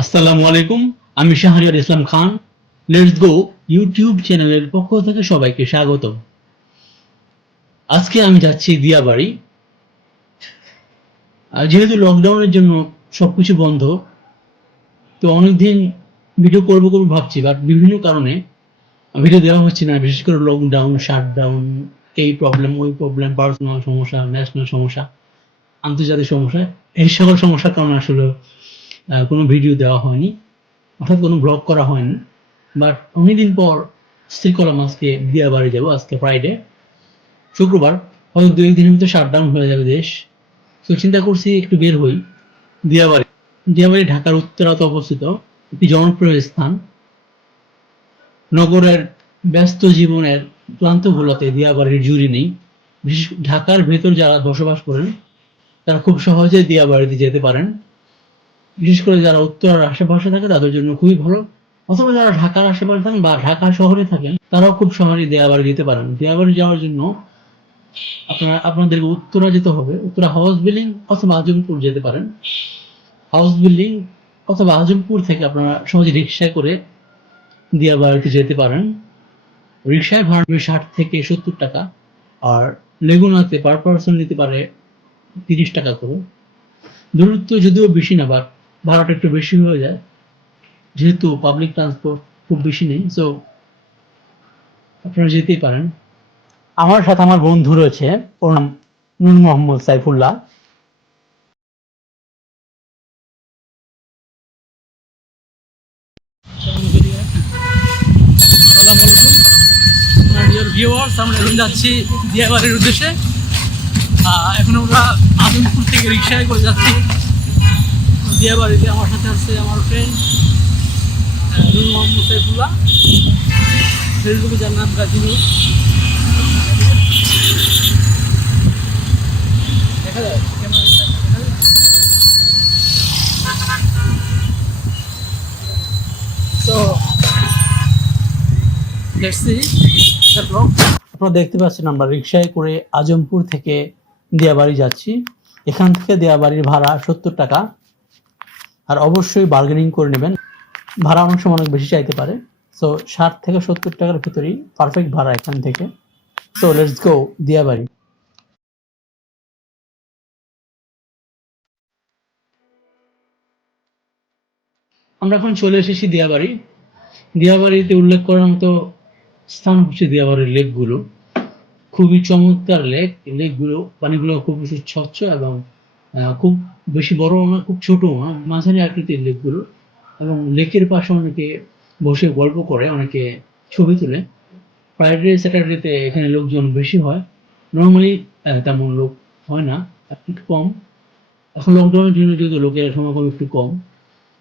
আসসালামু আলাইকুম। আমি Shahriar Islam Khan. Let's go YouTube চ্যানেলের পক্ষ থেকে সবাইকে স্বাগত। আজকে আমি যাচ্ছি দিয়াবাড়ি। যেহেতু লকডাউনের জন্য সবকিছু বন্ধ, তো অনেকদিন ভিডিও করবো করবো ভাবছি, বাট বিভিন্ন কারণে ভিডিও দেওয়া হচ্ছে না। বিশেষ করে লকডাউন, শাটডাউন, এই প্রবলেম, ওই প্রবলেম, পার্সোনাল সমস্যা, ন্যাশনাল সমস্যা, আন্তর্জাতিক সমস্যা, এই সকল সমস্যার কারণে আসলে কোনো ভিডিও দেওয়া হয়নি, অর্থাৎ কোনো ব্লগ করা হয়নি। বাট অনেকদিন পর স্থির করলাম আজকে দিয়াবাড়ি যাবো। আজকে ফ্রাইডে, শুক্রবার, হয়তো দু একদিনের ভিতরে শাটডাউন হয়ে যাবে দেশ। তো চিন্তা করছি একটু বের হই দিয়াবাড়ি। দিয়াবাড়ি ঢাকার উত্তরাতে অবস্থিত একটি জনপ্রিয় স্থান। নগরের ব্যস্ত জীবনের ক্লান্ত ভোলাতে দিয়াবাড়ির জুড়ি নেই। বিশেষ ঢাকার ভেতর যারা বসবাস করেন তারা খুব সহজে দিয়াবাড়িতে যেতে পারেন। বিশেষ করে যারা উত্তরার আশেপাশে থাকে তাদের জন্য খুবই ভালো, অথবা যারা ঢাকার আশেপাশে থাকেন বা ঢাকা শহরে থাকেন তারাও খুব সহজেই দেয়াবাড়ি যেতে পারেন। দেয়াবাড়ি যাওয়ার জন্য আপনাদেরকে উত্তরা যেতে হবে। উত্তরা হাউস বিল্ডিং অথবা আজমপুর যেতে পারেন। হাউস বিল্ডিং অথবা আজমপুর থেকে আপনারা সহজে রিক্সায় করে দিয়াবাড়িতে যেতে পারেন। রিক্সায় ভাড়া নেবে 60 থেকে 70 টাকা, আর লেগুনাতে পার পার্সন নিতে পারে 30 টাকা করে। দূরত্ব যদিও বেশি না, বাট ভাড়াটা একটু বেশি হয়ে যায় যেহেতু পাবলিক ট্রান্সপোর্ট খুব বেশি নেই। সো আপনারা যেতেই পারেন। আমার সাথে আমার বন্ধু রয়েছে, ওর নাম নূর মোহাম্মদ সাইফুল্লাহ। আসসালামু আলাইকুম ডিয়ার ভিউয়ার্স, আমরা এখন যাচ্ছি দিয়াবাড়ির উদ্দেশ্যে। এখন আমরা আজমপুর থেকে রিক্সায় করে যাচ্ছি দিয়াবাড়িতে। আমার সাথে আছে আমার ফ্রেন্ড নূর মোহাম্মদ সাইফুল্লাহ, ফেসবুকে যার নাম গাজীনুর। দেখা যায় ক্যামেরা, দেখা যায়। তো লেটস সি দ্য ব্লগ। আপনারা দেখতে পাচ্ছেন আমরা রিক্সায় করে আজমপুর থেকে দিয়াবাড়ি যাচ্ছি। এখান থেকে দিয়াবাড়ির ভাড়া 70 টাকা, আর অবশ্যই বার্গেনিং করে নেবেন। ভাড়া অনেক সময় অনেক বেশি চাইতে পারে। সো 60 থেকে 70 টাকার ভিতরেই পারফেক্ট ভাড়া এখান থেকে। So let's go Diabari. আমরা এখন চলে এসেছি দিয়াবাড়ি। দিয়াবাড়িতে উল্লেখ করার মতো স্থান হচ্ছে দিয়াবাড়ির লেকগুলো। খুবই চমৎকার লেক। লেকগুলো, পানিগুলো খুব বেশি স্বচ্ছ এবং খুব বেশি বড় না, খুব ছোট না, মাঝারি আকৃতির লেকগুলো। এবং লেকের পাশে অনেকে বসে গল্প করে, অনেকে ছবি তোলে। ফ্রাইডে স্যাটারডেতে এখানে লোকজন বেশি হয়। নর্মালি তেমন লোক হয় না, একটু কম। এখন লকডাউনের জন্য যেহেতু লোকের সমাগম একটু কম,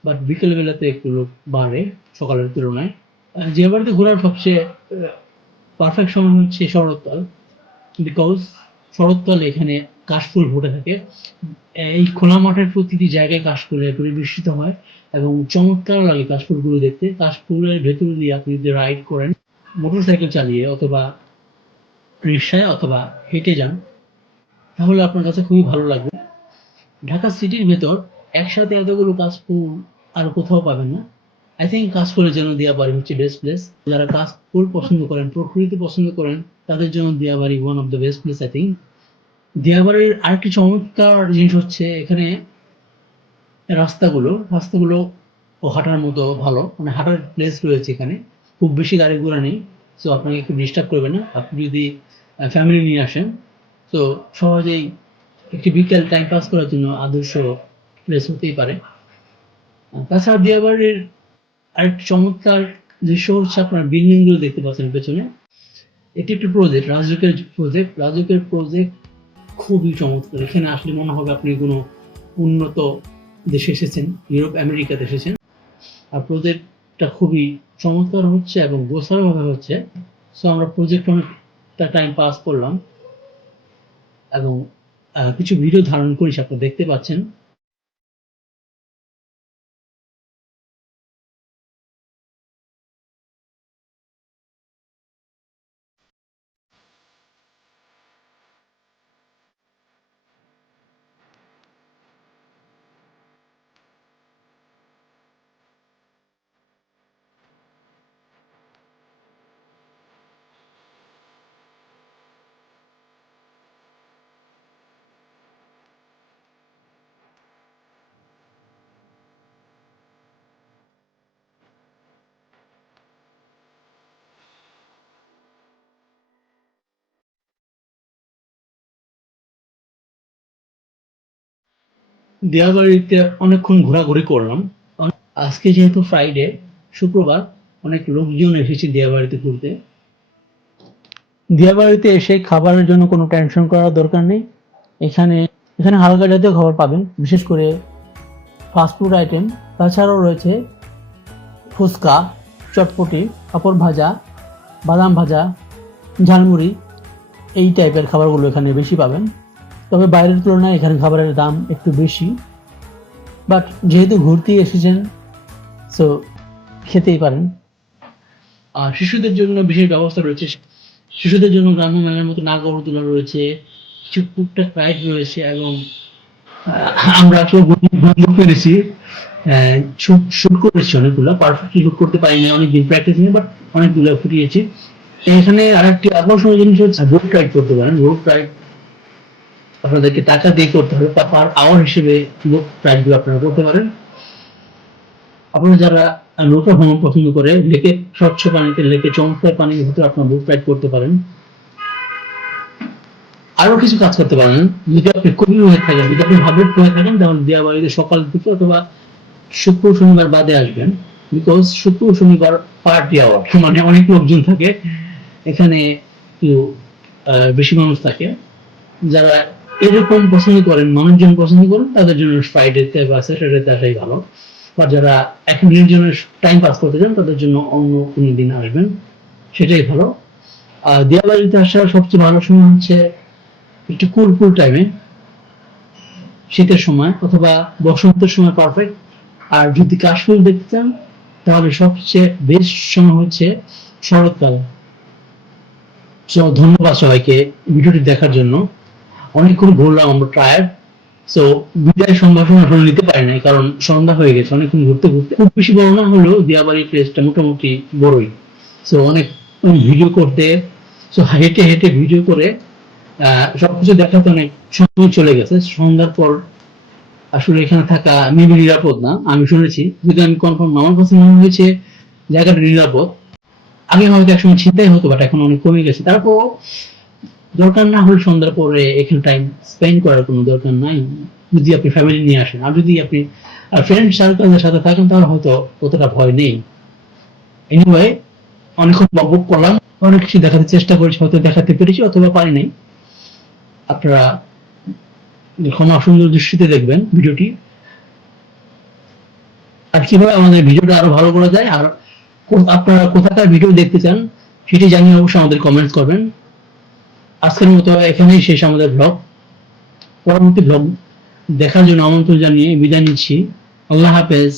বাট বিকেল বেলাতে একটু লোক বাড়ে সকালের তুলনায়। যে বাড়িতে ঘোরার সবচেয়ে পারফেক্ট সময় হচ্ছে শরৎকাল, বিকজ শরৎকালে এখানে কাশফুল ফুটে থাকে। এই খোলা মাঠের প্রতিটি জায়গায় কাশফুলে পরিবেষ্টিত হয় এবং চমৎকার লাগে কাশফুলগুলো দেখতে। কাশফুলের ভেতর দিয়ে আপনি যদি রাইড করেন মোটরসাইকেল চালিয়ে অথবা রিক্সায় অথবা হেঁটে যান, তাহলে আপনার কাছে খুবই ভালো লাগবে। ঢাকা সিটির ভেতর একসাথে এতগুলো কাশফুল আর কোথাও পাবেন না। আই থিঙ্ক কাশফুলের জন্য দিয়াবাড়ি হচ্ছে বেস্ট প্লেস। যারা কাশফুল পছন্দ করেন, প্রকৃতি পছন্দ করেন, তাদের জন্য Diabari one of the best place I think. দিয়াবাড়ির আরেকটি চমৎকার জিনিস হচ্ছে এখানে রাস্তাগুলো হাঁটার মতো ভালো, মানে হাঁটার প্লেস রয়েছে এখানে। খুব বেশি গাড়ি ঘোড়া নেই, সো আপনাকে খুব ডিস্টার্ব করবে না। আপনি যদি ফ্যামিলি নিয়ে আসেন, তো সহজেই একটি বিকেল টাইম পাস করার জন্য আদর্শ প্লেস হতেই পারে। তাছাড়া দিয়াবাড়ির আরেকটি চমৎকার দৃশ্য হচ্ছে আপনার বিল্ডিং গুলো দেখতে পাচ্ছেন পেছনে। এটি একটি প্রজেক্ট, রাজুকের প্রজেক্ট। রাজুকের প্রজেক্ট খুবই চমৎকার। এখানে আসলে মনে হবে আপনি কোনো উন্নত দেশে এসেছেন, ইউরোপ আমেরিকাতে এসেছেন। আর প্রজেক্টটা খুবই চমৎকার হচ্ছে এবং গোছালো ভাবে হচ্ছে। সো আমরা প্রজেক্ট অনেকটা টাইম পাস করলাম এবং কিছু ভিডিও ধারণ করেছি, আপনারা দেখতে পাচ্ছেন। দিয়াবাড়িতে অনেকক্ষণ ঘোরাঘুরি করলাম। আজকে যেহেতু ফ্রাইডে, শুক্রবার, অনেক লোকজন এসেছে দিয়াবাড়িতে ঘুরতে। দিয়াবাড়িতে এসে খাবারের জন্য কোনো টেনশন করার দরকার নেই। এখানে এখানে হালকা জাতীয় খাবার পাবেন, বিশেষ করে ফাস্টফুড আইটেম। তাছাড়াও রয়েছে ফুচকা, চটপটি, পাঁপড় ভাজা, বাদাম ভাজা, ঝালমুড়ি, এই টাইপের খাবারগুলো এখানে বেশি পাবেন। তবে বাইরের তুলনায় এখানে খাবারের দাম একটু বেশি, বাট যেহেতু ঘুরতে এসেছেন, সো খেতেই পারেন। আর শিশুদের জন্য বিশেষ ব্যবস্থা রয়েছে। শিশুদের জন্য গ্রাম্য মেলার মতো নাগরদোলা রয়েছে, কিছু টুকটাক রাইড রয়েছে, এবং আমরা আসলে বন্ধু পেরেছি, শুট করেছি অনেকগুলো, পারফেক্টলি শুট করতে পারি না, অনেকদিন প্র্যাকটিস নিয়ে, বাট অনেকগুলো ফুটিয়েছি। এখানে আরেকটি আকর্ষণীয় জিনিস হচ্ছে রোড রাইড করতে পারেন। রোড রাইড আপনাদেরকে টাকা দিয়ে করতে হবে, পার আওয়ার হিসেবে রোড রাইড গুলো আপনারা করতে পারেন। আপনারা যারা নৌকা ভ্রমণ পছন্দ করে, লেকে স্বচ্ছ পানিতে, লেকে চমৎকার পানির ভিতরে আপনারা রোড রাইড করতে পারেন। আরো কিছু কাজ করতে পারেন। যদি আপনি কবি হয়ে থাকেন, যদি আপনি ভাবুক হয়ে থাকেন, তাহলে দিয়াবাড়িতে সকাল থেকে অথবা শুক্র শনিবার বাদে আসবেন। বিকজ শুক্র শনিবার পার্টি আওয়ার, মানে অনেক লোকজন থাকে এখানে, একটু বেশি মানুষ থাকে। যারা এরকম পছন্দ করেন, মানুষজন পছন্দ করেন, তাদের জন্য ফ্রাইডেতে বা স্যাটারডেতে আসাই ভালো। বা যারা এক মিনিটের জন্য টাইম পাস করতে চান, তাদের জন্য অন্য কোনো দিন আসবেন, সেটাই ভালো। আর দিয়াবাড়িতে আসার সবচেয়ে ভালো সময় হচ্ছে একটু কুল কুল টাইমে, শীতের সময় অথবা বসন্তের সময় পারফেক্ট। আর যদি কাশফুল দেখতে চান, তাহলে সবচেয়ে বেস্ট সময় হচ্ছে শরৎকাল। সো ধন্যবাদ সবাইকে ভিডিওটি দেখার জন্য। অনেকক্ষণ ঘুরলাম, আমরা টায়ার্ড। সো বিদায় সম্ভাষণ আসলে নিতে পারি নাই, কারণ সন্ধ্যা হয়ে গেছে। অনেকক্ষণ ঘুরতে ঘুরতে, খুব বেশি বড় না হলেও দিয়াবাড়ি প্লেসটা মোটামুটি বড়ই। সো অনেক ভিডিও করতে, সো হেঁটে হেঁটে ভিডিও করে সবকিছু দেখাতে অনেক সময় চলে গেছে। সন্ধ্যার পর আসলে এখানে থাকা মেবি নিরাপদ না, আমি শুনেছি, যদি আমি কনফার্ম, আমার কাছে মনে হয়েছে জায়গাটা নিরাপদ। আগে হয়তো একসময় ছিনতাই হতো, বাট এখন অনেক কমে গেছে। তারপর দরকার না হলে সন্ধ্যার পরে এখানে টাইম স্পেন্ড করার কোনো দরকার নাই, যদি আপনি ফ্যামিলি নিয়ে আসেন। আর যদি আপনি ফ্রেন্ড সার্কেলের সাথে থাকেন, তাহলে হয়তো অতটা ভয় নেই। এনিওয়ে, অনেকক্ষণ বকবক করলাম, অনেক কিছু দেখাতে চেষ্টা করেছি, হয়তো দেখাতে পেরেছি অথবা পারি নাই। আপনারা ক্ষমা সুন্দর দৃষ্টিতে দেখবেন ভিডিওটি। আর কিভাবে আমাদের ভিডিওটা আরো ভালো করা যায়, আর আপনারা কোথাকার ভিডিও দেখতে চান, সেটি জানিয়ে অবশ্যই আমাদের কমেন্টস করবেন। আজকের মতো এখানেই শেষ আমাদের ব্লগ। পরবর্তী ব্লগ দেখার জন্য আমন্ত্রণ জানিয়ে বিদায় নিচ্ছি। আল্লাহ হাফেজ।